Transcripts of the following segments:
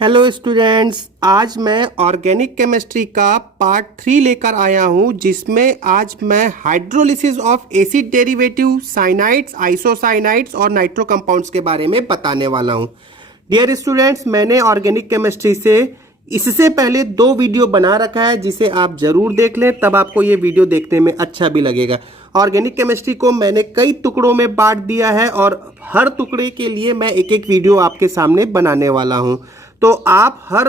Hello students, आज मैं organic chemistry का पार्ट 3 लेकर आया हूं, जिसमें आज मैं hydrolysis of acid derivative, cyanides, isocyanides और नाइट्रो कंपाउंड्स के बारे में बताने वाला हूं। डियर स्टूडेंट्स, मैंने ऑर्गेनिक केमिस्ट्री से इससे पहले 2 वीडियो बना रखा है, जिसे आप जरूर देख लें, तब आपको ये वीडियो देखने में अच्छा भी लगेगा। ऑर्गेनिक केमिस्ट्री को मैंने कई टुकड़ों में बांट दिया है और हर टुकड़े के लिए मैं एक एक वीडियो आपके सामने बनाने वाला हूं। तो आप हर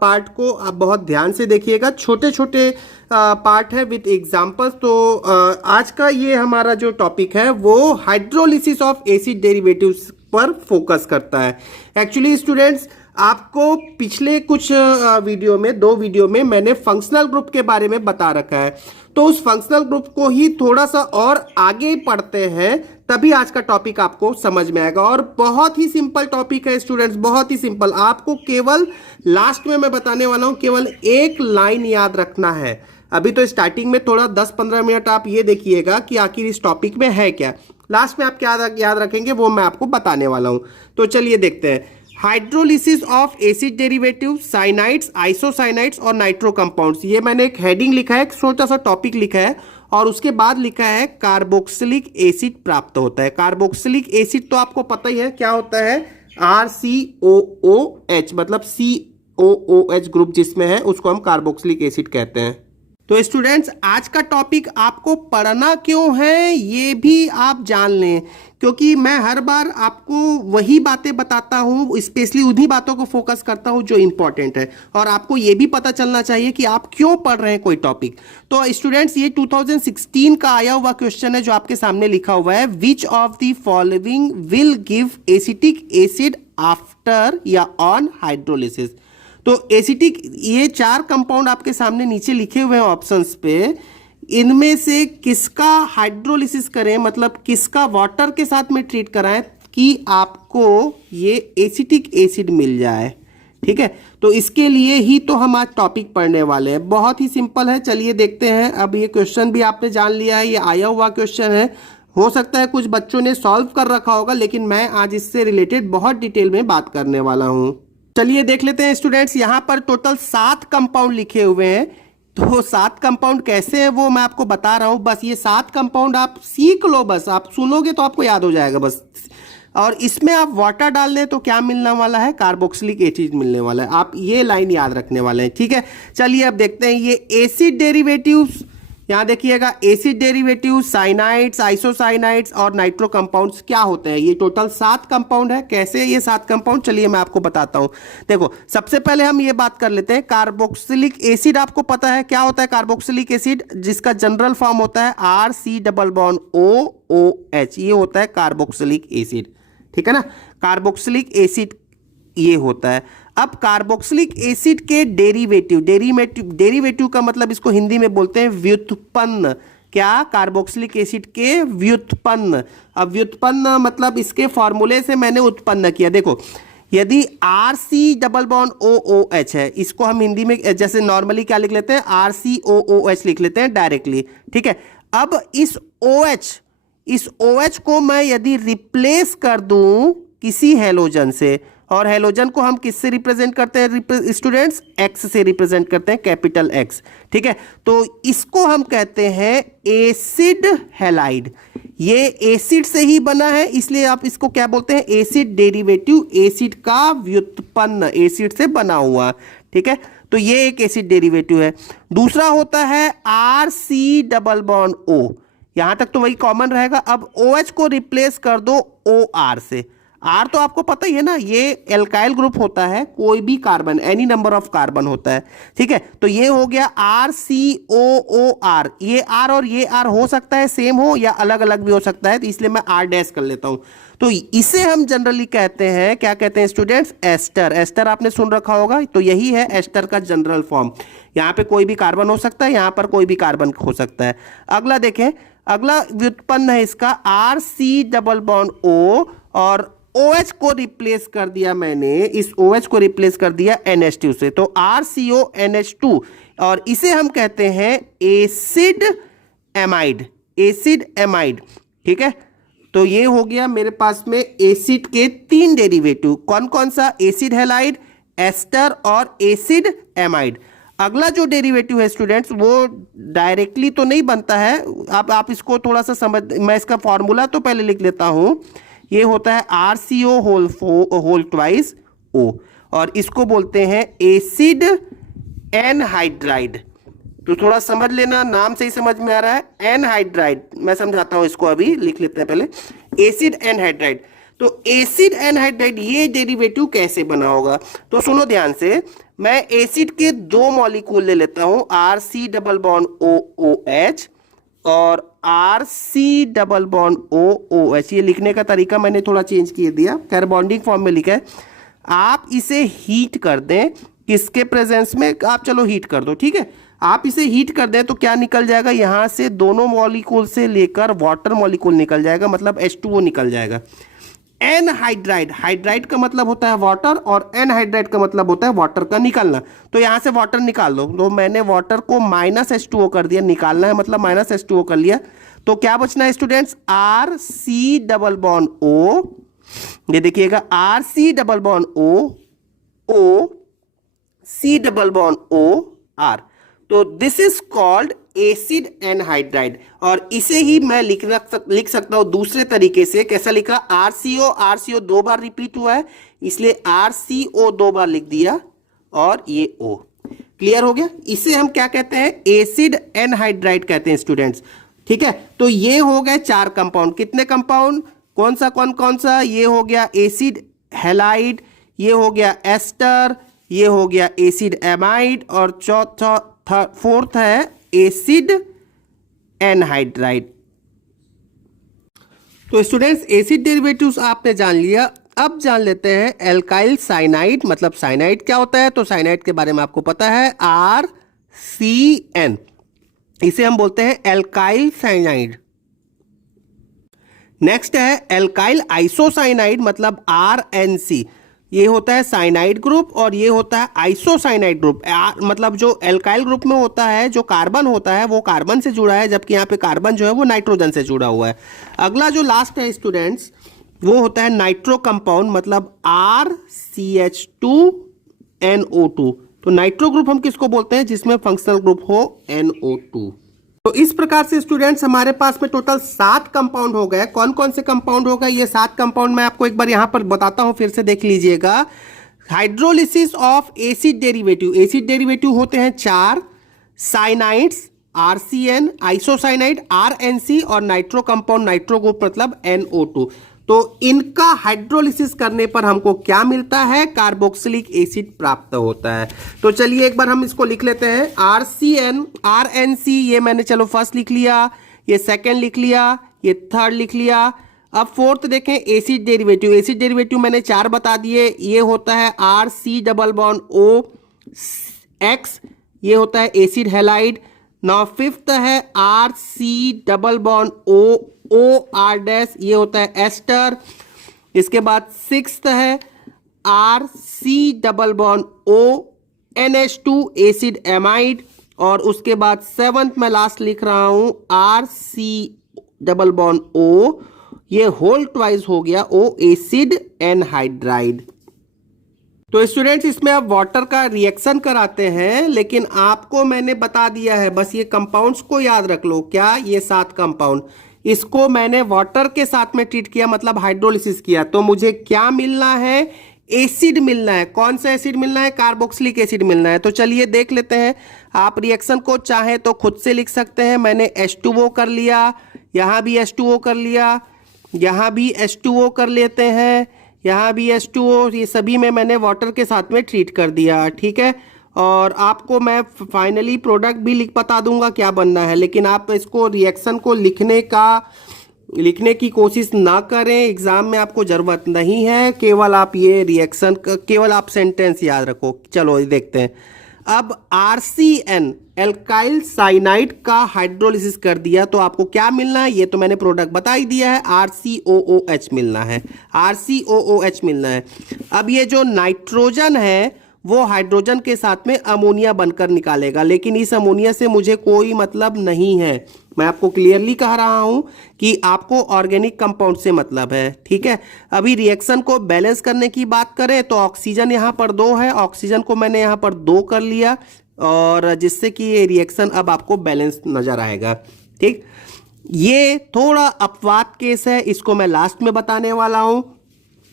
पार्ट को आप बहुत ध्यान से देखिएगा। छोटे छोटे पार्ट है विद एग्जांपल्स। तो आज का ये हमारा जो टॉपिक है वो हाइड्रोलिसिस ऑफ एसिड डेरिवेटिव्स पर फोकस करता है। एक्चुअली स्टूडेंट्स, आपको पिछले कुछ वीडियो में 2 वीडियो में मैंने फंक्शनल ग्रुप के बारे में बता रखा है, तो उस फंक्शनल ग्रुप को ही थोड़ा सा और आगे पढ़ते हैं, तभी आज का टॉपिक आपको समझ में आएगा। और बहुत ही सिंपल टॉपिक है स्टूडेंट्स, बहुत ही सिंपल। आपको केवल लास्ट में मैं बताने वाला हूं, केवल एक लाइन याद रखना है। अभी तो स्टार्टिंग में थोड़ा 10-15 मिनट आप ये देखिएगा कि आखिर इस टॉपिक में है क्या। लास्ट में आप क्या याद रखेंगे वो मैं आपको बताने वाला हूं। तो चलिए देखते हैं। Hydrolysis of acid derivative, cyanides, isocyanides और नाइट्रो कंपाउंड्स, ये मैंने एक हेडिंग लिखा है, एक छोटा सा टॉपिक लिखा है, और उसके बाद लिखा है कार्बोक्सिलिक एसिड प्राप्त होता है। कार्बोक्सिलिक एसिड तो आपको पता ही है क्या होता है, RCOOH, मतलब COOH ग्रुप जिसमें है उसको हम कार्बोक्सिलिक एसिड कहते हैं। तो स्टूडेंट्स, आज का टॉपिक आपको पढ़ना क्यों है ये भी आप जान लें, क्योंकि मैं हर बार आपको वही बातें बताता हूँ, स्पेशली उन्हीं बातों को फोकस करता हूँ जो इंपॉर्टेंट है, और आपको ये भी पता चलना चाहिए कि आप क्यों पढ़ रहे हैं कोई टॉपिक। तो स्टूडेंट्स, ये 2016 का आया हुआ क्वेश्चन है जो आपके सामने लिखा हुआ है, which of the following will give acetic acid after या ऑन हाइड्रोलिसिस। तो एसिटिक, ये 4 कंपाउंड आपके सामने नीचे लिखे हुए हैं ऑप्शंस पे, इनमें से किसका हाइड्रोलिसिस करें, मतलब किसका वाटर के साथ में ट्रीट कराएं कि आपको ये एसिटिक एसिड मिल जाए। ठीक है, तो इसके लिए ही तो हम आज टॉपिक पढ़ने वाले हैं। बहुत ही सिंपल है, चलिए देखते हैं। अब ये क्वेश्चन भी आपने जान लिया है, ये आया हुआ क्वेश्चन है। हो सकता है कुछ बच्चों ने सॉल्व कर रखा होगा, लेकिन मैं आज इससे रिलेटेड बहुत डिटेल में बात करने वाला हूं। चलिए देख लेते हैं स्टूडेंट्स। यहां पर टोटल 7 कंपाउंड लिखे हुए हैं, तो 7 कंपाउंड कैसे हैं वो मैं आपको बता रहा हूं। बस ये 7 कंपाउंड आप सीख लो, बस आप सुनोगे तो आपको याद हो जाएगा बस। और इसमें आप वाटर डाल दें तो क्या मिलने वाला है, कार्बोक्सिलिक एसिड मिलने वाला है। आप ये लाइन याद रखने वाले हैं, ठीक है। चलिए अब देखते हैं ये एसिड डेरिवेटिव्स। यहां देखिएगा, एसिड डेरिवेटिव, साइनाइड्स, आइसोसाइनाइड्स और नाइट्रो कंपाउंड्स क्या होते हैं। ये टोटल 7 कंपाउंड है। कैसे ये 7 कंपाउंड, चलिए मैं आपको बताता हूं। देखो, सबसे पहले हम ये बात कर लेते हैं, कार्बोक्सिलिक एसिड आपको पता है क्या होता है। कार्बोक्सिलिक एसिड जिसका जनरल फॉर्म होता है RC+OOH, ये होता है कार्बोक्सिलिक एसिड, ठीक है ना। कार्बोक्सिलिक एसिड ये होता है। अब कार्बोक्सिलिक एसिड के डेरिवेटिव का मतलब इसको हिंदी में बोलते हैं व्युत्पन्न। क्या, कार्बोक्सिलिक एसिड के व्युत्पन्न। अब व्युत्पन्न मतलब इसके फॉर्मूले से मैंने उत्पन्न किया। देखो, यदि RC+OOH है, इसको हम हिंदी में जैसे नॉर्मली क्या लिख लेते हैं, RCOOH लिख लेते हैं डायरेक्टली, ठीक है। अब इस OH को मैं यदि रिप्लेस कर दूं किसी हेलोजन से, और हेलोजन को हम किससे रिप्रेजेंट करते हैं स्टूडेंट्स, X से रिप्रेजेंट करते हैं, कैपिटल X, ठीक है। तो इसको हम कहते हैं एसिड हैलाइड। ये एसिड से ही बना है, इसलिए आप इसको क्या बोलते हैं, एसिड डेरिवेटिव, एसिड का व्युत्पन्न, एसिड से बना हुआ, ठीक है। तो ये एक एसिड डेरिवेटिव है। दूसरा होता है RC+O, यहां तक तो वही कॉमन रहेगा। अब OH को रिप्लेस कर दो OR से। R तो आपको पता ही है ना, ये एल्काइल ग्रुप होता है, कोई भी carbon, any number of carbon होता है, ठीक है। तो ये हो गया RCOOR। ये R और ये R हो सकता है सेम हो या अलग अलग भी हो सकता है, तो इसलिए मैं R डैश कर लेता हूं। तो इसे हम जनरली कहते हैं, क्या कहते हैं स्टूडेंट्स, एस्टर। एस्टर आपने सुन रखा होगा, तो यही है एस्टर का जनरल फॉर्म। यहां पे कोई भी कार्बन हो सकता है, यहां पर कोई भी कार्बन हो सकता है। अगला देखें, अगला व्युत्पन्न है इसका RC+O, और OH को रिप्लेस कर दिया मैंने, इस OH को रिप्लेस कर दिया NH2 से, तो RCONH2, और इसे हम कहते हैं एसिड एमाइड, एसिड एमाइड, ठीक है। तो ये हो गया मेरे पास में एसिड के 3 डेरिवेटिव। कौन कौन सा, एसिड हैलाइड, एस्टर और एसिड एमाइड। अगला जो डेरिवेटिव है स्टूडेंट्स वो डायरेक्टली तो नहीं बनता है, आप इसको थोड़ा सा समझ, मैं इसका फॉर्मूला तो पहले लिख लेता हूं। ये होता है RCO होल ट्वाइस O, और इसको बोलते हैं एसिड एनहाइड्राइड। तो थोड़ा समझ लेना, नाम से ही समझ में आ रहा है एनहाइड्राइड। मैं समझाता हूं इसको, अभी लिख लेते हैं पहले एसिड एनहाइड्राइड। तो एसिड एनहाइड्राइड ये डेरिवेटिव कैसे बना होगा, तो सुनो ध्यान से। मैं एसिड के दो मॉलिक्यूल ले लेता हूं, RC डबल बॉन्ड OOH और RC डबल बॉन्ड OOH। ये लिखने का तरीका मैंने थोड़ा चेंज किए दिया, खैर बॉन्डिंग फॉर्म में लिखा है। आप इसे हीट कर दें, किसके प्रेजेंस में, आप चलो हीट कर दो, ठीक है। आप इसे हीट कर दें तो क्या निकल जाएगा, यहां से दोनों मॉलिक्यूल से लेकर वाटर मॉलिक्यूल निकल जाएगा, मतलब H2O निकल जाएगा। एनहाइड्राइड, हाइड्राइड का मतलब होता है वाटर और एनहाइड्राइड का मतलब होता है वाटर का निकलना। तो यहां से वाटर निकाल दो, तो मैंने वाटर को -H2O कर दिया, निकालना है मतलब -H2O कर लिया। तो क्या बचना है students, RC double bond O, ये देखिएगा RC double bond O C double bond OR। तो this is called acid anhydride. और इसे ही मैं लिख सकता हूं दूसरे तरीके से। कैसा लिखा, RCO दो बार रिपीट हुआ है इसलिए RCO दो बार लिख दिया और ये O। क्लियर हो गया। इसे हम क्या कहते हैं, एसिड एनहाइड्राइड कहते हैं स्टूडेंट्स, ठीक है। तो ये हो गए 4 कंपाउंड। कितने कंपाउंड, कौन कौन सा, ये हो गया एसिड हैलाइड, ये हो गया एस्टर, ये हो गया एसिड एमाइड, और फोर्थ है एसिड एनहाइड्राइड। तो स्टूडेंट्स एसिड डेरिवेटिव्स आपने जान लिया। अब जान लेते हैं एल्काइल साइनाइड, मतलब साइनाइड क्या होता है। तो साइनाइड के बारे में आपको पता है, RCN, इसे हम बोलते हैं एल्काइल साइनाइड। नेक्स्ट है एल्काइल आइसोसाइनाइड, मतलब RNC, ये होता है साइनाइड ग्रुप और ये होता है आइसोसाइनाइड ग्रुप। मतलब जो एल्काइल ग्रुप में होता है, जो कार्बन होता है वो कार्बन से जुड़ा है, जबकि यहाँ पे कार्बन जो है वो नाइट्रोजन से जुड़ा हुआ है। अगला जो लास्ट है स्टूडेंट्स वो होता है नाइट्रो कंपाउंड, मतलब RCH2NO2। तो नाइट्रो ग्रुप हम किसको बोलते हैं, जिसमें फंक्शनल ग्रुप हो NO2। तो इस प्रकार से स्टूडेंट्स हमारे पास में टोटल 7 कंपाउंड हो गए। कौन कौन से कंपाउंड हो गए, ये 7 कंपाउंड मैं आपको एक बार यहां पर बताता हूं, फिर से देख लीजिएगा। Hydrolysis of acid derivative, acid derivative होते हैं 4, साइनाइड्स RCN, आइसोसाइनाइड RNC और नाइट्रो कंपाउंड नाइट्रो ग्रुप मतलब NO2। तो इनका हाइड्रोलिसिस करने पर हमको क्या मिलता है, कार्बोक्सिलिक एसिड प्राप्त होता है। तो चलिए एक बार हम इसको लिख लेते हैं, RCN RNC, ये मैंने चलो फर्स्ट लिख लिया, ये सेकंड लिख लिया, ये थर्ड लिख लिया। अब फोर्थ देखें एसिड डेरिवेटिव, एसिड डेरिवेटिव मैंने 4 बता दिए। ये होता है RC डबल बॉन्ड OX, ये होता है एसिड हैलाइड। नाउ फिफ्थ है RC double bond OR dash, ये होता है एस्टर। इसके बाद सिक्स्थ है RC double bond ONH2 acid amide. और उसके बाद सेवंथ में लास्ट लिख रहा हूं RC डबल बॉन्ड O, ये होल ट्वाइस हो गया O एसिड एनहाइड्राइड। तो स्टूडेंट्स इसमें आप वाटर का रिएक्शन कराते हैं, लेकिन आपको मैंने बता दिया है, बस ये कंपाउंड्स को याद रख लो। क्या, ये 7 कंपाउंड, इसको मैंने वाटर के साथ में ट्रीट किया, मतलब हाइड्रोलिसिस किया। तो मुझे क्या मिलना है, एसिड मिलना है। कौन सा एसिड मिलना है, कार्बोक्सिलिक एसिड मिलना है। तो चलिए देख लेते हैं। आप रिएक्शन को चाहे तो खुद से लिख सकते हैं। मैंने H2O कर लिया, यहां भी H2O कर लिया, यहां भी H2O कर लेते हैं, यहाँ भी H2O, ये सभी में मैंने वाटर के साथ में ट्रीट कर दिया, ठीक है। और आपको मैं फाइनली प्रोडक्ट भी बता दूंगा क्या बनना है, लेकिन आप इसको रिएक्शन को लिखने की कोशिश ना करें, एग्जाम में आपको जरूरत नहीं है। केवल आप ये रिएक्शन, केवल आप सेंटेंस याद रखो। चलो देखते हैं। अब RCN एल्काइल साइनाइड का हाइड्रोलिसिस कर दिया तो आपको क्या मिलना है, ये तो मैंने प्रोडक्ट बता ही दिया है, RCOOH मिलना है, RCOOH मिलना है। अब ये जो नाइट्रोजन है वो हाइड्रोजन के साथ में अमोनिया बनकर निकालेगा, लेकिन इस अमोनिया से मुझे कोई मतलब नहीं है। मैं आपको क्लियरली कह रहा हूं कि आपको ऑर्गेनिक कंपाउंड से मतलब है, ठीक है। अभी रिएक्शन को बैलेंस करने की बात करें तो ऑक्सीजन यहाँ पर 2 है, ऑक्सीजन को मैंने यहाँ पर 2 कर लिया, और जिससे कि ये रिएक्शन अब आपको बैलेंस नजर आएगा, ठीक। ये थोड़ा अपवाद केस है, इसको मैं लास्ट में बताने वाला हूं,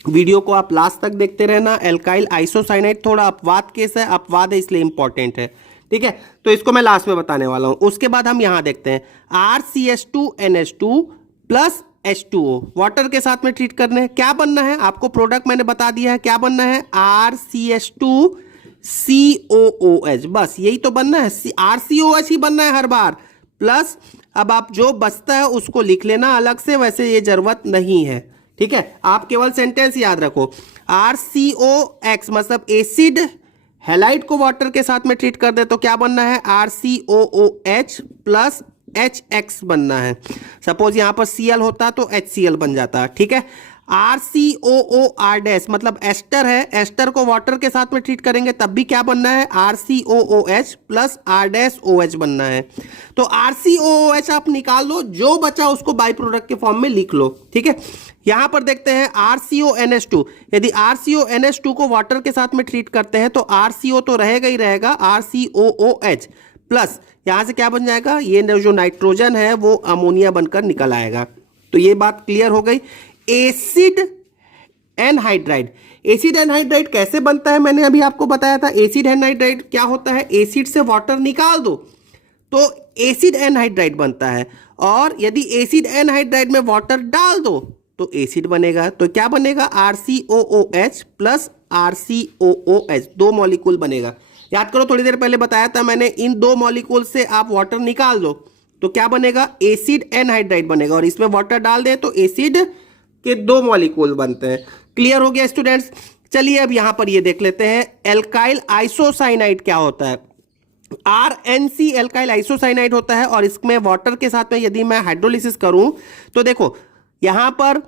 वीडियो को आप लास्ट तक देखते रहना। एल्काइल आइसोसाइनाइड थोड़ा अपवाद केस है, अपवाद है इसलिए इंपॉर्टेंट है, ठीक है। तो इसको मैं लास्ट में बताने वाला हूं। उसके बाद हम यहां देखते हैं RCH2NH2 प्लस H2O वाटर के साथ में ट्रीट करने, क्या बनना है आपको, प्रोडक्ट मैंने बता दिया है क्या बनना है, RCH2COOH, बस यही तो बनना है, RCOH ही बनना है हर बार, प्लस अब आप जो बचता है उसको लिख लेना अलग से, वैसे ये जरूरत नहीं है, ठीक है। आप केवल सेंटेंस याद रखो, RCOX मतलब एसिड हैलाइड को वाटर के साथ में ट्रीट कर दे तो क्या बनना है, RCOOH प्लस HX बनना है। सपोज यहां पर Cl होता तो HCl बन जाता, ठीक है। RCOOR मतलब एस्टर है, एस्टर को वाटर के साथ में ट्रीट करेंगे तब भी क्या बनना है, RCOOH प्लस R-OH बनना है। तो RCOOH आप निकाल लो, जो बचा उसको बाई प्रोडक्ट के फॉर्म में लिख लो, ठीक है। यहां पर देखते हैं RCONH2, यदि RCONH2 को वाटर के साथ में ट्रीट करते हैं तो RCO तो रहेगा ही रहेगा, RCOOH प्लस यहां से क्या बन जाएगा, ये जो नाइट्रोजन है वो अमोनिया बनकर निकल आएगा। तो ये बात क्लियर हो गई। एसिड एनहाइड्राइड, एसिड एनहाइड्राइड कैसे बनता है मैंने अभी आपको बताया था। एसिड एनहाइड्राइड क्या होता है, एसिड से वाटर निकाल दो तो एसिड एनहाइड्राइड बनता है, और यदि एसिड एनहाइड्राइड में वाटर डाल दो तो एसिड बनेगा। तो क्या बनेगा, RCOOH प्लस RCOOH, 2 मॉलिक्यूल बनेगा। याद करो थोड़ी देर पहले बताया था मैंने, इन 2 मॉलिक्यूल से आप वाटर निकाल दो तो क्या बनेगा, एसिड एनहाइड्राइड बनेगा, और इसमें वाटर डाल दे तो एसिड के 2 मॉलिक्यूल बनते हैं। क्लियर हो गया स्टूडेंट्स। चलिए अब यहां पर ये देख लेते हैं एल्काइल आइसोसाइनाइड क्या होता है। RNC एल्काइल आइसोसाइनाइड होता है, और इसमें वाटर के साथ में यदि मैं हाइड्रोलिसिस करूं तो देखो यहां पर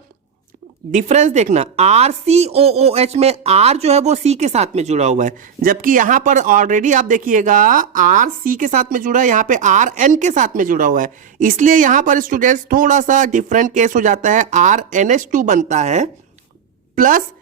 डिफरेंस देखना, RCOOH में R जो है वो C के साथ में जुड़ा हुआ है, जबकि यहां पर ऑलरेडी आप देखिएगा R C के साथ में जुड़ा है, यहां पे R N के साथ में जुड़ा हुआ है, इसलिए यहां पर स्टूडेंट्स थोड़ा सा डिफरेंट केस हो जाता है। RNH2 बनता है प्लस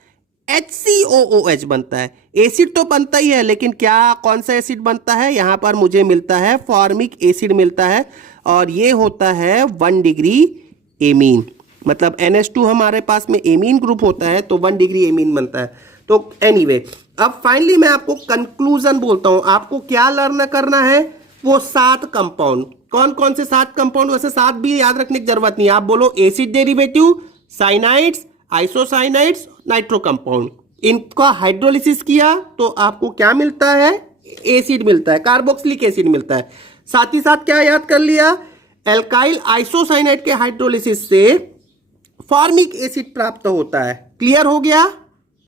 HCOOH बनता है। एसिड तो बनता ही है, लेकिन क्या कौन सा एसिड बनता है, यहां पर मुझे मिलता है फॉर्मिक एसिड मिलता है, और ये होता है 1 डिग्री एमीन, मतलब NH2 हमारे पास में एमीन ग्रुप होता है तो 1 डिग्री एमीन बनता है। तो एनीवे, अब फाइनली मैं आपको कंक्लूजन बोलता हूं, आपको क्या लर्न करना है, वो 7 कंपाउंड। कौन कौन से 7 कंपाउंड, वैसे 7 भी याद रखने की जरूरत नहीं, आप बोलो acid derivative, cyanides, isocyanides, nitro compound, इनका हाइड्रोलिसिस किया तो आपको क्या मिलता है, एसिड मिलता है, कार्बोक्सिलिक एसिड मिलता है। साथ ही साथ क्या याद कर लिया, एल्काइल आइसोसाइनाइड के हाइड्रोलिसिस से फॉर्मिक एसिड प्राप्त होता है। क्लियर हो गया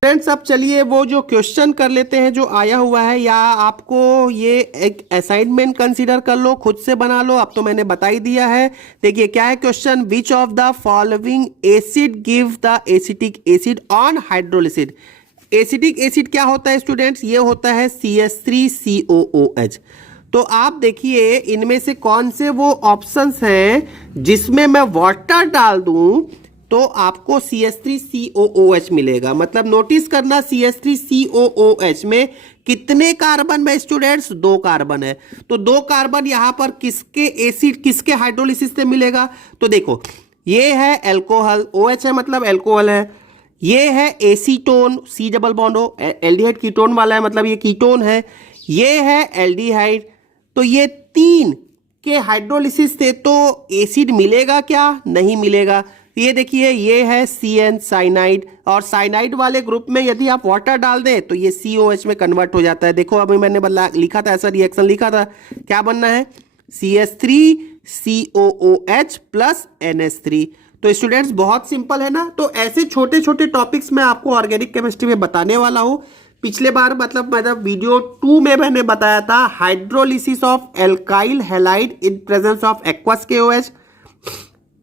फ्रेंड्स। अब चलिए वो जो क्वेश्चन कर लेते हैं जो आया हुआ है, या आपको ये एक असाइनमेंट कंसीडर कर लो, खुद से बना लो, अब तो मैंने बता ही दिया है। देखिए क्या है question, which of the following acid give the acetic acid on hydrolysis. Acetic acid क्या होता है स्टूडेंट्स, ये होता है CH3COOH। तो आप देखिए इनमें से कौन से वो ऑप्शंस हैं जिसमें मैं वाटर डाल दूं तो आपको CH3COOH मिलेगा। मतलब नोटिस करना, CH3COOH में कितने कार्बन में स्टूडेंट्स, 2 कार्बन है। तो 2 कार्बन यहां पर किसके एसिड, किसके हाइड्रोलिसिस से मिलेगा, तो देखो ये है एल्कोहल, OH है मतलब एल्कोहल है, ये है acetone, C double bond O, aldehyde ketone वाला है मतलब ये कीटोन है, ये है एल्डिहाइड। तो ये 3 के हाइड्रोलिसिस से तो एसिड मिलेगा क्या, नहीं मिलेगा। ये देखिए ये है CN साइनाइड, और साइनाइड वाले ग्रुप में यदि आप वाटर डाल दें तो ये COH में कन्वर्ट हो जाता है। देखो अभी मैंने लिखा था, ऐसा रिएक्शन लिखा था, क्या बनना है, CH3COOH प्लस NH3। तो स्टूडेंट्स बहुत सिंपल है ना। तो ऐसे छोटे छोटे टॉपिक्स मैं आपको ऑर्गेनिक केमिस्ट्री में बताने वाला हूं। पिछले बार मतलब वीडियो 2 में मैंने बताया था hydrolysis of alkyl halide in presence of aqueous KOH।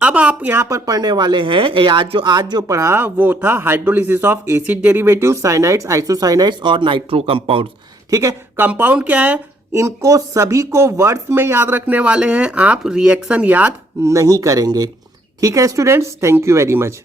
अब आप यहां पर पढ़ने वाले हैं, आज जो पढ़ा वो था hydrolysis of acid derivative, cyanides, isocyanides और नाइट्रो कंपाउंड्स। ठीक है, कंपाउंड क्या है, इनको सभी को वर्ड्स में याद रखने वाले हैं आप, रिएक्शन याद नहीं करेंगे। ठीक है students, thank you very much.